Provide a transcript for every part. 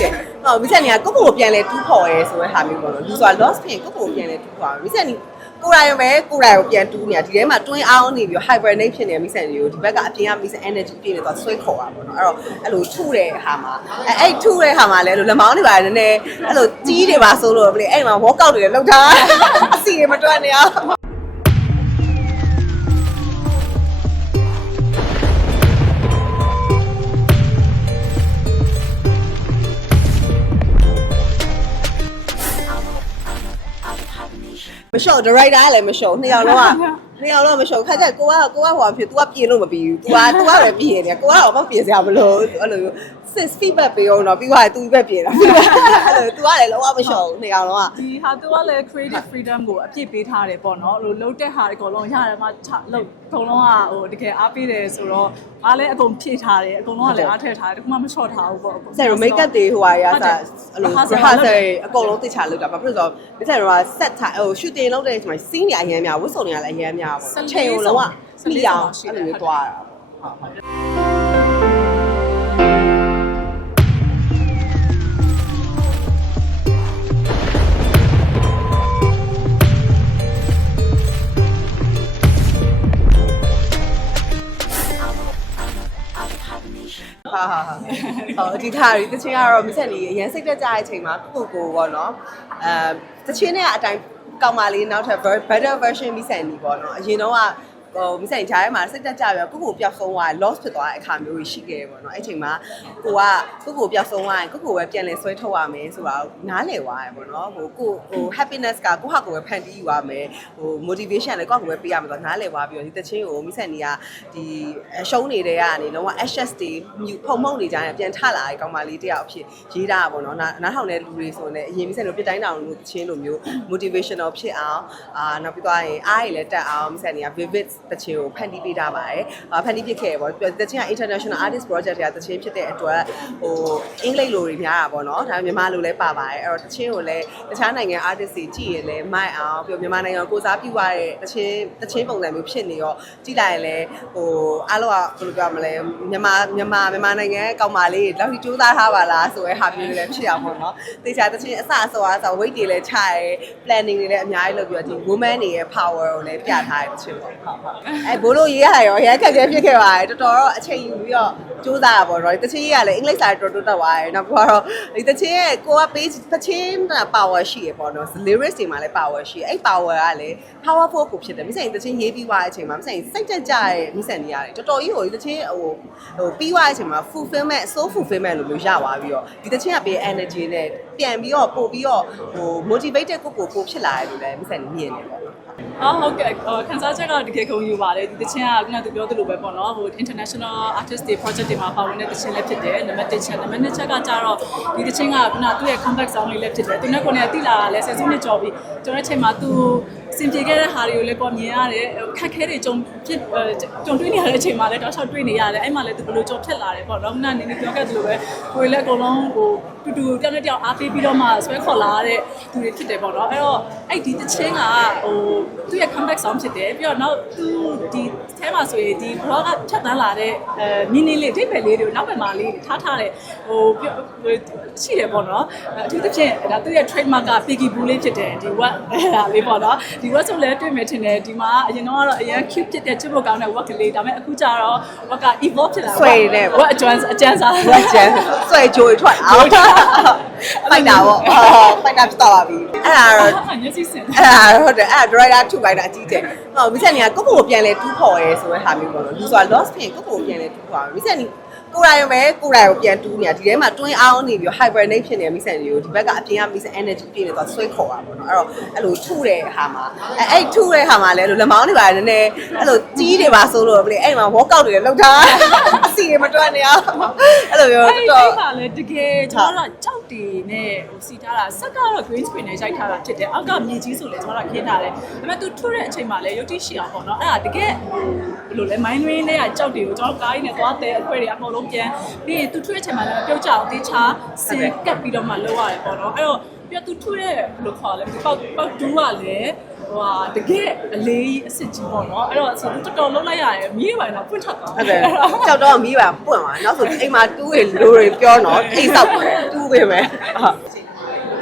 တယ်ဟောမိဆက်နီကကိုကိုကိုပြန်လဲတူးခေါ်ရဲဆိုတဲ့ဟာမျိုးပေါ့နော်လူဆိုတာ lost ဖြစ်ကိုကိုကိုပြန်လဲတူးခေါ်မိဆက်နီကိုရိုင်ပဲကိုရိုင်ကိုပြန်တူးနေတာဒီထဲမှာ twin အောင်နေပြီး hibernate ဖြစ်နေမိဆက်နီကိုဒီဘက်ကအပြင်ကမိဆက် energy ပြည့်နေတော့ဆွဲခေါ်တာပေါ့နော်အဲ့တော့အဲ့လိုထုတဲ့ဟာမှာအဲ့အဲ့ထုတဲ့ဟာမှာလဲလို့လက်မောင်းတွေပါနည်းနည်းအဲ့လိုကြီးတွေပါဆိုလို့ဗလေအဲ့မှာ workout တွေလည်းလုပ်ထားအစီတွေမတွက်နေအောင် မရှော့ director ကလည်းမရှော့နှစ်ယောက်လုံးကနှစ်ယောက်လုံးကမရှော့ခါကျကိုကကိုကဟိုအဖြစ် तू ကပြင်လို့မပြီးဘူး तू က तू ကလည်းပြင်နေကိုကတော့မပြင်စရာမလိုအဲ့လို six feedback ပေးအောင်တော့ပြီးသွားရင် तू ပဲပြင်တာအဲ့လို तू ကလည်းလုံးဝမရှော့ဘူးနှစ်ယောက်လုံးက ဒီဟာသူကလည်း creative freedom ကိုအပြည့်ပေးထားတယ်ပေါ့နော်အဲ့လိုလုံးတဲ့ဟာတွေအကုန်လုံးရတယ်မှချလုံးအကုန်လုံးကဟိုတကယ်အားပေးတယ်ဆိုတော့ အားလည်းအကုန်ဖြည့်ထားတယ်အကုန်လုံးကလည်းအားထည့်ထားတယ်တခုမှမချော့ထားဘူးပေါ့ဆယ်ရ make up တွေဟိုဟာရစားအဲ့လို rehearsal အကုန်လုံးသိချလုပ်တာဘာဖြစ်လို့ဆိုတော့ဒီဆယ်ရက set ထားဟို shooting လုပ်တဲ့အချိန်မှာ scene တွေအရင်များဝတ်စုံတွေကလည်းအရင်များပေါ့ချိန်ကိုလုံးဝမိအောင်အဲ့လိုမျိုးသွားတာဟုတ်ဟုတ် ဟာဟာဟာဟောဒီထားရီတချင်းကတော့မဆက်နေအရင်စိတ်တက်ကြတဲ့အချိန်မှာကိုကိုကိုပေါ့နော်အဲတချင်းနဲ့အတိုင်းကောင်းပါလေးနောက်ထပ် better version မိဆန်နေပေါ့နော်အရင်တော့က ဟိုမိဆိုင်ချားထဲမှာစိတ်တက်ကြပြီးကိုကိုပျောက်ဆုံးသွား loss ဖြစ်သွားတဲ့အခါမျိုးကြီးရှိခဲ့တယ်ပေါ့နော်အဲ့ချိန်မှာကိုကကိုကိုပျောက်ဆုံးသွားရင်ကိုကိုပဲပြန်လဲဆွဲထုတ်ရမယ်ဆိုတာကိုနားလည်သွားတယ်ပေါ့နော်ဟိုကိုဟို happiness ကကိုဟာကိုပဲဖန်တီးယူရမယ်ဟို motivation လည်းကိုဟာကိုပဲပေးရမယ်ဆိုတော့နားလည်သွားပြီးတော့ဒီတချင်းကိုမိဆန်နေကဒီအရှုံးနေတဲ့ကနေလုံးဝ ashes တွေမြူဖုံမှုန့်နေကြရင်ပြန်ထလာတဲ့ကောင်မလေးတယောက်အဖြစ်ရေးတာပေါ့နော်နားနားထောင်တဲ့လူတွေဆိုရင်လည်းအရင်မိဆန်တို့ပြတိုင်းတောင်လို့တချင်းလိုမျိုး motivational ဖြစ်အောင်အာနောက်ပြီးသွားရင်အားရည်လည်းတက်အောင်မိဆန်နေက vivid တချင်းကိုဖန်တီးပေးထားပါတယ်အာဖန်တီးဖြစ်ခဲ့ပေါ့တချင်းက international artist project တွေကတချင်းဖြစ်တဲ့အတွက်ဟိုအင်္ဂလိပ်လိုတွေများတာပေါ့နော်ဒါပေမဲ့မြန်မာလိုလည်းပါပါတယ်အဲ့တော့တချင်းကိုလည်းတခြားနိုင်ငံ artist တွေကြည့်ရင်လည်းမိုက်အောင်ပြီးမြန်မာနိုင်ငံကိုကိုစားပြုရတဲ့တချင်းတချင်းပုံစံမျိုးဖြစ်နေရောကြည့်လိုက်ရင်လည်းဟိုအားလုံးကဘယ်လိုပြောမလဲမြန်မာမြန်မာမြန်မာနိုင်ငံကောင်းပါလေလောက်ထိစူးစမ်းထားပါလားဆိုရဲဟာမျိုးတွေလည်းဖြစ်အောင်ပေါ့နော်တေချာတချင်းအစအစောအားဆို weight တွေလည်းချရဲ planning တွေလည်းအများကြီးလုပ်ပြီးတော့ဒီ woman တွေရဲ့ power ကိုလည်းပြထားတဲ့တချင်းပေါ့ဟုတ်ဟုတ်အဲဘိုးလို့ရေးရတာရောရခက်ခဲဖြစ်ခဲ့ပါတယ်တော်တော်တော့အချိန်ယူပြီးတော့စူးစမ်းတာပေါ့နော်ဒီတချင်းရေးရလည်းအင်္ဂလိပ်စာတော်တော်တက်သွားတယ်နောက်ပြီးတော့ဒီတချင်းရဲ့ကိုက page တချင်းက power ရှိရပေါ့နော် lyrics တွေမှာလည်း power ရှိရအဲ့ power ကလည်း powerful ကိုဖြစ်တယ်မိဆိုင်တချင်းရေးပြီးသွားတဲ့အချိန်မှာမိဆိုင်စိတ်ကြကြရဲ့မိဆိုင်နေရတယ်တော်တော်ကြီးဟိုဒီတချင်းဟိုဟိုပြီးသွားတဲ့အချိန်မှာ fulfillment so fulfillment လို့မျိုးရသွားပြီးတော့ဒီတချင်းကပေး energy နဲ့ပြန်ပြီးတော့ပို့ပြီးတော့ဟို motivated ကိုကိုပို့ဖြစ်လာတယ်လို့လည်းမိဆိုင်မြင်တယ်ပေါ့နော် အော်ဟုတ်ကဲ့ဟိုခန်းစားချက်ကတကယ်ခုံယူပါတယ်ဒီတချင်းကခုနကသူပြောသလိုပဲပေါ့နော်ဟို international artist တွေ project တွေမှာပါဝင်တဲ့တချင်းလည်းဖြစ်တယ်နံပါတ်1ချက်နံပါတ်2ချက်ကကြတော့ဒီတချင်းကခုနသူ့ရဲ့ comeback song လေးလည်းဖြစ်တယ်သူနဲ့ကိုယ်နဲ့တိလာတာလည်းဆယ်စုနှစ်ကျော်ပြီကျွန်တော်တဲ့အချိန်မှာသူ စင်ပြေခဲ့တဲ့ဟာတွေကိုလည်းကိုမြင်ရတယ်ခက်ခဲတွေကြုံဖြစ်ကြုံတွေ့နေရတဲ့အချိန်မှာလည်းတော့ရှောက်တွေ့နေရတယ်အဲ့မှာလည်းသူဘယ်လိုကြော်ဖြစ်လာတယ်ပေါ့နော်ခုနကနေနေပြောခဲ့သလိုပဲကိုယ်လည်းအကုန်လုံးဟိုတူတူတယောက်နဲ့တယောက်အားပေးပြီးတော့မှဆွဲခေါ်လာတဲ့သူတွေဖြစ်တယ်ပေါ့နော်အဲ့တော့အဲ့ဒီတချင်းကဟိုသူ့ရဲ့ comeback song ဖြစ်တယ်ပြီးတော့နောက်သူဒီအဲမှာဆိုရင်ဒီ blog ကဖြတ်တန်းလာတဲ့အဲမင်းလေးလေးအထိပ္ပယ်လေးတွေကိုနောက်ဘက်မှာလေးထားထားတဲ့ဟိုပြောဟိုရှိတယ်ပေါ့နော်အထူးသဖြင့်ဒါသူ့ရဲ့ trademark က Piggy Boo လေးဖြစ်တယ်ဒီ web ဒါလေးပေါ့နော်ဒီ web ဆိုလည်းတွေ့မယ်ထင်တယ်ဒီမှာအရင်တော့ကတော့အရင် cute ဖြစ်တဲ့ချစ်ဖို့ကောင်းတဲ့ web ကလေးဒါပေမဲ့အခုကျတော့ web က evolve ဖြစ်လာဆွဲနေပေါ့ web အကျွမ်းအကျန်းစားလက်ကျန်ဆွဲကြိုးထွက်အောင်ဖိုက်တာပေါ့ဖိုက်တာဖြစ်သွားပါပြီအဲ့ဒါတော့ဟာညစီစင်အဲ့ဒါဟုတ်တယ်အဲ့ဒါ driver ထုတ်လိုက်တာအကြီးကျယ်ဟောမိဆက်နီကကိုကိုကိုပြန်လဲတူးခေါ်ရဲဆိုတဲ့ဟာမျိုးပေါ့နော်လူဆိုတာ lost ဖြစ်ကိုကိုကိုပြန်လဲတူးခေါ်မိဆက်နီ ကိုရိုင်ပဲကိုရိုင်ကိုပြန်တူးနေတာဒီထဲမှာ twin အောင်နေပြီး hibernate ဖြစ်နေတဲ့မိဆက်နီကိုဒီဘက်ကအပြင်ကမိဆက် energy ပြည့်နေတော့ဆွဲခေါ်တာပေါ့နော်အဲ့တော့အဲ့လိုထုတဲ့ဟာမှာအဲ့အဲ့ထုတဲ့ဟာမှာလဲလို့လက်မောင်းတွေပါနည်းနည်းအဲ့လိုကြီးတွေပါဆိုလို့ဗလေအဲ့မှာ workout တွေလုပ်ထားအ စီတွေမတွက်နေအောင်အဲ့လိုမျိုးအဲ့ဒီတော်ကလည်းတကယ်ကျွန်တော်တို့ကြောက်တီနဲ့ဟိုစီထားတာဆက်ကတော့ green screen နဲ့ရိုက်ထားတာဖြစ်တယ်အောက်ကမြေကြီးဆိုလဲကျွန်တော်တို့ခင်းထားတယ်ဒါပေမဲ့သူထုတဲ့အချိန်မှာလည်းရုပ်တိရှိအောင်ပေါ့နော်အဲ့ဒါတကယ်ဘယ်လိုလဲ mind rain နဲ့ကကြောက်တီကိုကျွန်တော်ကားကြီးနဲ့သွားတဲ့အခွဲတွေအကုန်လုံးပြန်ပြီးရင်သူထုတဲ့အချိန်မှာလည်းပြုတ်ကြအောင်တေချာစင်ကပ်ပြီးတော့မှလောက်ရတယ်ပေါ့နော်အဲ့တော့ပြတ်သူထုရဲ့ဘယ်လိုခေါ်လဲပေါက်ပေါက်တူးကလည်း ဟိုဟာတကယ်အလေးအစ်စ်ကြီးပေါ့နော်အဲ့တော့ဆိုတော်တော်လုံးလိုက်ရတယ်မီးပိုင်းတော့ဖွင့်ထွက်သွားဟုတ်တယ်ကြောက်တော့မီးပါပွင့်သွားနောက်ဆိုအိမ်မှာတူးရလူတွေပြောတော့အိမ်ဆောက်တယ်တူးပေးမယ်ဟုတ်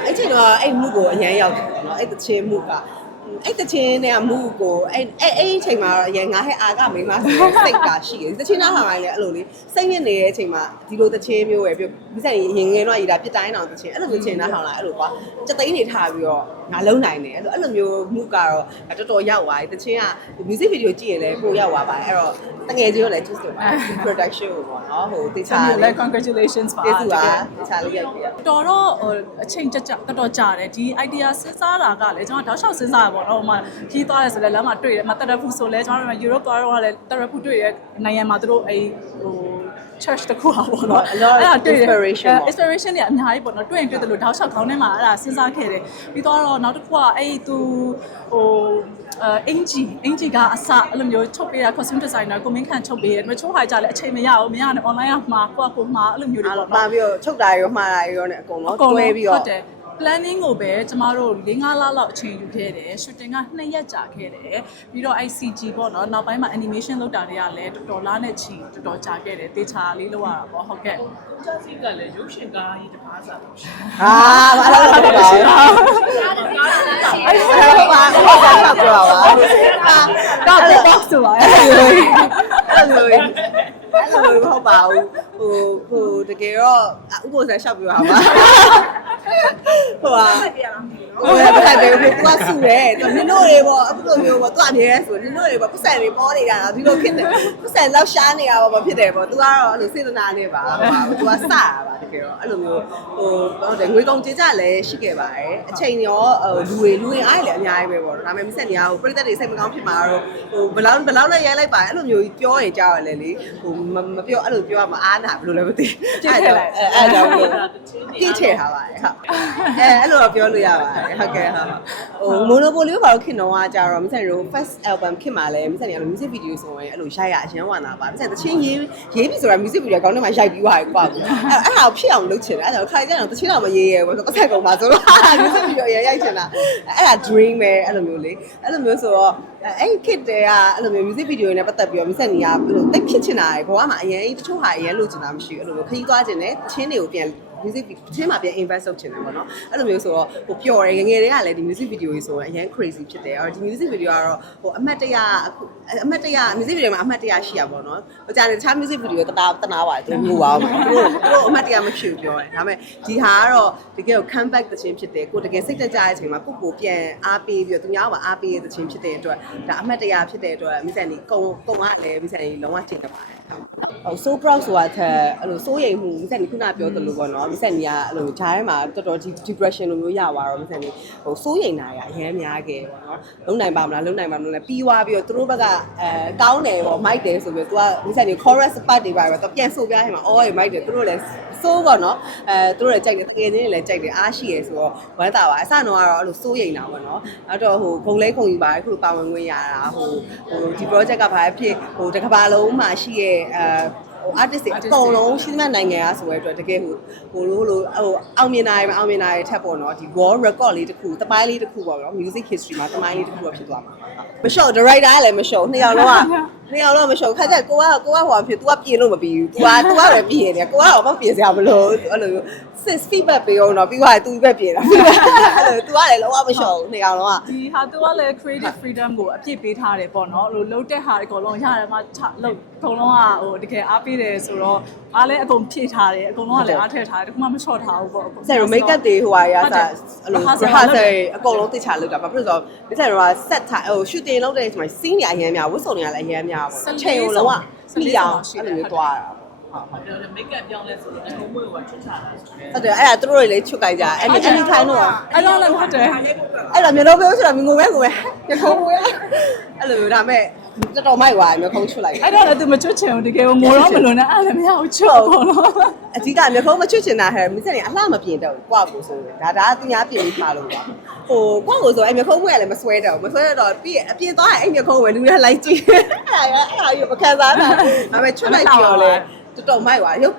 အဲ့ချိန်တော့အဲ့မှုကိုအရန်ရောက်တယ်ပေါ့နော်အဲ့တချင်းမှုကအဲ့တချင်းနဲ့မှုကိုအဲ့အဲ့အဲ့အချိန်မှာတော့အရင်ငါဟဲ့အာကမိန်းမဆိုတဲ့စိတ်ကရှိတယ်တချင်းနားထောင်လိုက်လေအဲ့လိုလေးစိတ်ညစ်နေတဲ့အချိန်မှာဒီလိုတချင်းမျိုးပဲပြဒီဆိုင်ရင်ငယ်တော့ရတာပြစ်တိုင်းအောင်တချင်းအဲ့လိုမျိုးချင်းနားထောင်လိုက်အဲ့လိုကွာစက်သိန်းနေထားပြီးတော့ ငါလုံးနိုင်တယ်အဲ့လိုအဲ့လိုမျိုးမှုကတော့တော်တော်ရောက်သွားပြီတချင်းက music video ကြည့်ရင်လည်းကိုရောက်သွားပါတယ်အဲ့တော့တငယ်ချင်းကိုလည်း choose လုပ်ပါတယ် production ကိုပေါ့နော်ဟိုတေချာဆာလေးလည်း congratulations ပါကျေးဇူးပါတေချာလေးရိုက်ပြရတော်တော့ဟိုအချိန်ကြကြတော်တော်ကြာတယ်ဒီ idea စဉ်းစားတာကလည်းကျွန်တော်တောက်လျှောက်စဉ်းစားရပါတော့ဟိုမှာခီးသွားတယ်ဆိုလည်းလမ်းမှာတွေ့တယ်မတက်ရဖူဆိုလဲကျွန်တော်တို့ Europe သွားတော့လည်းတက်ရဖူတွေ့ရနိုင်ငံမှာသူတို့အဲဟို church တခုอ่ะပေါ့နော်အ lot of အဲ့ဒါတွေ့တယ် inspiration ပေါ့ inspiration တွေအများကြီးပေါ့နော်တွေ့ရင်တွေ့တယ်လို့တောက်လျှောက်ခေါင်းထဲမှာအဲ့ဒါစဉ်းစားခဲ့တယ်ပြီးတော့နောက်တစ်ခုကအဲ့သူဟိုအင်ဂျီအင်ဂျီကအစအဲ့လိုမျိုးချုပ်ပေးတာ costume designer ကိုမင်းခန့်ချုပ်ပေးတယ်တချို့ဟာကြလည်းအချိန်မရဘူးမရနဲ့ online ကမှာကိုကကိုမှာအဲ့လိုမျိုးတွေအဲ့ပေါ့တော့နော်ပါပြီးတော့ချုပ်တာရောမှားတာရောနဲ့အကုန်လုံးတွဲပြီးတော့ဟုတ်တယ် planning ကိုပဲကျမတို့၄၅လလောက်အချိန်ယူခဲ့တယ် shooting က2ရက်ကြာခဲ့တယ်ပြီးတော့ ICG ပေါ့နော်နောက်ပိုင်းမှာ animation လုပ်တာတွေကလည်းတော်တော်လားနဲ့ချီတော်တော်ကြာခဲ့တယ်တေချာလေးလုပ်ရတာပေါ့ဟုတ်ကဲ့ကျောင်းစီကလည်းရုပ်ရှင်ကားကြီးတစ်ပါးစားလို့ရှိတယ်ဟာဘာလို့လဲပါအဲ့ဒါပါဟိုကဆက်ပြောပါအာတော့ box ဆိုပါအဲ့လိုအဲ့လိုအဲ့လိုမဟုတ်ပါဘူးဟိုဟိုတကယ်တော့ဥပ္ပဇ္ဇရှောက်ပြောပါပါ ဟို ဟာဟိုလည်းပတ်တယ်ဘုကဆူတယ်သူနင်တို့တွေပေါ့အခုလိုမျိုးပေါ့သူအမြဲဆိုနင်တို့တွေပေါ့ပတ်စံတွေပေါ်နေတာတော့ဒီလိုဖြစ်တယ်ပတ်စံလောက်ရှားနေတာပေါ့ဖြစ်တယ်ပေါ့သူကတော့အဲ့လိုစေတနာနဲ့ပါဟိုဟာသူကစတာပါတကယ်တော့အဲ့လိုမျိုးဟိုဟုတ်တယ်ငွေကုန်ကြေးကြလည်းရှိခဲ့ပါတယ်အချိန်ရောလူတွေလူတွေအားလည်းအများကြီးပဲပေါ့ဒါပေမဲ့မဆက်နေရဟိုပြည်သက်တွေစိတ်မကောင်းဖြစ်မှာတော့ဟိုဘယ်လောက်ဘယ်လောက်လဲရိုက်လိုက်ပါအဲ့လိုမျိုးပြောရင်ကြောက်ရလေလေဟိုမပြောအဲ့လိုပြောရမှာအားနာဘယ်လိုလဲမသိအဲ့ဒါအဲ့ဒါကိုပြည့်ချယ်ထားပါတယ်ဟုတ်အဲအဲ့လိုတော့ပြောလို့ရပါတယ်ဟုတ်ကဲ့ဟုတ်ဟိုမိုနိုပိုလီကိုဘာလို့ခင်တော့ကကြတော့မဆက်ရော first album ခင်မှာလဲမဆက်နေအဲ့လို music video ဆိုရင်အဲ့လိုရိုက်ရအရန်ဝါနာပါမဆက်တချင်းရေးရေးပြီဆိုတာ music video ကောင်းတဲ့မှာရိုက်ပြီးသွားပြီကွာအဲ့အဲ့ဟာဖြစ်အောင်လုပ်ချင်တယ်အဲ့ဒါခိုင်ကြတော့တချင်းတော့မရေးရဘူးပတ်ဆက်ကုန်ပါဆိုတော့ music video ရရိုက်ချင်တာအဲ့ဒါ dream ပဲအဲ့လိုမျိုးလေအဲ့လိုမျိုးဆိုတော့အဲ့ kid တွေကအဲ့လိုမျိုး music video နဲ့ပတ်သက်ပြီးတော့မဆက်နေရဘယ်လိုတိတ်ဖြစ်ချင်တာဘဝမှာအရင်တချို့ဟာအရင်လုပ်ချင်တာမရှိဘူးအဲ့လိုမျိုးခရီးသွားချင်တယ်ချင်းတွေကိုပြန် music video ချင်းမှာပြန် invest လုပ်ချင်တယ်ပေါ့နော်အဲ့လိုမျိုးဆိုတော့ဟိုပျော်တယ်ငယ်ငယ်တွေကလည်းဒီ music video ကြီးဆိုတော့အရင် crazy ဖြစ်တယ်အော်ဒီ music video ကတော့ဟိုအမတ်တရအခုအမတ်တရ music video မှာအမတ်တရရှိရပါတော့နော်ဟိုကြာနေတခြား music video တနာတနာပါတယ်သူမျိုးပါဘူးသူတို့သူတို့အမတ်တရမဖြစ်ဘူးပြောတယ်ဒါပေမဲ့ဒီဟာကတော့တကယ်ကို comeback သချင်းဖြစ်တယ်ကိုတကယ်စိတ်တက်ကြတဲ့အချိန်မှာကိုကိုပြန်အားပေးပြီးတော့သူများကအားပေးတဲ့သချင်းဖြစ်တဲ့အတွက်ဒါအမတ်တရဖြစ်တဲ့အတွက်မိစန်ဒီကုံကုံကလည်းမိစန်ဒီလုံးဝတင်နေပါတယ် ဟို so proud ဆိုတာထက်အဲ့လိုစိုးရိမ်မှုမိစန်ဒီခုနပြောသလိုပေါ့နော်မိစန်ဒီကအဲ့လိုဂျားထဲမှာတော်တော် depression လိုမျိုးရသွားတော့မိစန်ဒီဟိုစိုးရိမ်တာရအများများခဲ့ပေါ့နော်လုံနိုင်ပါမလားလုံနိုင်ပါမလားပြီးသွားပြီးတော့သူတို့ဘက်ကအဲကောင်းတယ်ပေါ့မိုက်တယ်ဆိုပြီးတော့ तू ကမိစန်ဒီ chorus part တွေပါပဲတော့ပြန်ဆိုပြဟိမှာအော်ရမိုက်တယ်သူတို့လည်းစိုးပေါ့နော်အဲသူတို့လည်းကြိုက်တယ်တကယ်ချင်းလည်းကြိုက်တယ်အားရှိရယ်ဆိုတော့ဝမ်းသာပါအစတော့ကတော့အဲ့လိုစိုးရိမ်တာပေါ့နော်နောက်တော့ဟိုဂုံလဲခုံယူပါတယ်ခုလိုပါဝင်ခွင့်ရတာဟိုဟိုဒီ project ကဘာဖြစ်ဟိုတစ်ကမ္ဘာလုံးမှာရှိရဲ့အဲ ဟို artist တွေအကုန်လုံးရှိသမျှနိုင်ငံအားဆိုရတဲ့အတွက်တကယ်ဟိုဟိုလိုလိုဟိုအောင်မြင်တာတွေမအောင်မြင်တာတွေထက်ပေါ့နော်ဒီ world record လေးတစ်ခုတပိုင်းလေးတစ်ခုပေါ့နော် music history မှာတပိုင်းလေးတစ်ခုတော့ဖြစ်သွားမှာမရှော့ director ကလည်းမရှော့နှစ်ယောက်လုံးက နှစ်ယောက်လုံးမရှော့ခါကျကိုကကိုကဟိုအဖြစ် तू ကပြင်လို့မပြီးဘူး तू က तू ကပဲပြင်တယ်ကိုကတော့မပြင်စရာမလိုအဲ့လို six feedback ပေးအောင်တော့ပြီးသွားတယ် तू ပဲပြင်တာအဲ့လို तू ကလည်းလုံးဝမရှော့ဘူးနှစ်ယောက်လုံးက ဒီဟာသူကလည်း creative freedom ကိုအပြည့်ပေးထားတယ်ပေါ့နော်အဲ့လိုလုံးတဲ့ဟာအကုန်လုံးရတယ်မှလုံးအကုန်လုံးကဟိုတကယ်အားပေးတယ်ဆိုတော့အားလည်းအကုန်ဖြည့်ထားတယ်အကုန်လုံးကလည်းအားထည့်ထားတယ်တခုမှမချော့ထားဘူးပေါ့ ဆယ်ရို make up တွေဟိုဟာရ ဟုတ်တ စာ ယ် အဲ့လို rehearsal rehearsal အကုန်လုံးတိကျလောက်တာဘာဖြစ်လို့ဆိုတော့ဒီဆယ်ရိုက set ထားဟို shooting လုပ်တဲ့ချိန်မှာ scene တွေအရင်များဝတ်စုံတွေကလည်းအရင် းများပေါ့ချိန်ကိုလုံးဝပြီးအောင်အဲ့လိုမျိုးသွားတာ ဟုတ်ဟုတ်ဒါပေမဲ့ make up ပြောင်းလဲဆိုတော့အမှုကချွတ်ချတာဆိုတော့ဟုတ်တယ်အဲ့ဒါသူတို့တွေလည်းချွတ်ကြကြအဲ့ဒီအဲ့ဒီထိုင်းတော့အဲ့တော့လည်းဟုတ်တယ်အဲ့ဒါမျိုးတော့ပြောဆိုတော့ငိုပဲငိုပဲရခုံးဝဲအဲ့လိုမျိုးဒါမဲ့တော်တော်မိုက်သွားမျိုးခုံးချွတ်လိုက်အဲ့တော့လည်းသူမချွတ်ချင်ဘူးတကယ်ကိုငိုတော့မလွန်နဲ့အဲ့လည်းမရဘူးချွတ်ပေါ့နော်အဓိကမျိုးခုံးမချွတ်ချင်တာဟဲ့မိစက်နေအလှမပြင်တော့ဘူးကွာကိုဆိုရင်ဒါဒါသူများပြင်ပြီးထားလို့ပါဟိုကွာကိုဆိုအဲ့မျိုးခုံးဝဲလည်းမဆွဲတော့ဘူးမဆွဲတော့ပြီးအပြင်သွားရင်အဲ့မျိုးခုံးဝဲလူတွေလိုက်ကြည့်အဲ့ဒါအဲ့ဒါယူမခံစားတာဒါပေမဲ့ချွတ်လိုက်ပြောလဲ တော်တော်မိုက်သွားရုပ်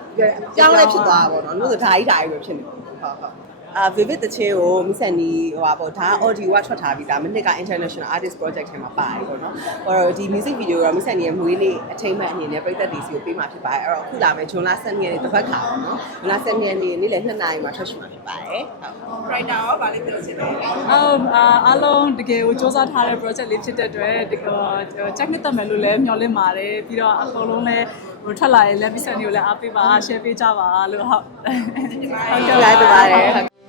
ကြောင်းလည်းဖြစ်သွားတာပေါ့နော်လို့ဆိုဓာကြီးဓာကြီးပဲဖြစ်နေဟုတ်ဟုတ်အာ vivid တချင်းကိုမိဆန်နီဟိုပါပေါ့ဒါ audio ကထွက်ထားပြီးဒါမိနစ်က international artist project ထဲမှာပါတယ်ပေါ့နော်။ဟိုတော့ဒီ music video ကမိဆန်နီရဲ့မွေးနေ့အထိမ်းအမှတ်အနေနဲ့ပြည်သက်တွေစီကိုပေးမှာဖြစ်ပါတယ်။အဲ့တော့အခုလာမယ်ဂျွန်လာ7ရက်နေ့တစ်ပတ်ခါပေါ့နော်။ဂျွန်လာ7ရက်နေ့နေ့လယ်2နာရီမှာထွက်ရှိမှာဖြစ်ပါတယ်။ဟုတ် writer ရောဗာလေးပြောချင်တယ်အော်အားလုံးတကယ်ကိုစူးစမ်းထားတဲ့ project လေးဖြစ်တဲ့အတွက်တကယ်ချက်နှစ်သက်မယ်လို့လည်းမျှော်လင့်ပါတယ်ပြီးတော့အကုန်လုံးလည်း ဟိုထွက်လာရင်လည်းပစ္စည်းတွေကိုလည်းအားပေးပါ share ပေးကြပါလို့ဟုတ်ဟုတ်ကဲ့လိုက်ပါတယ်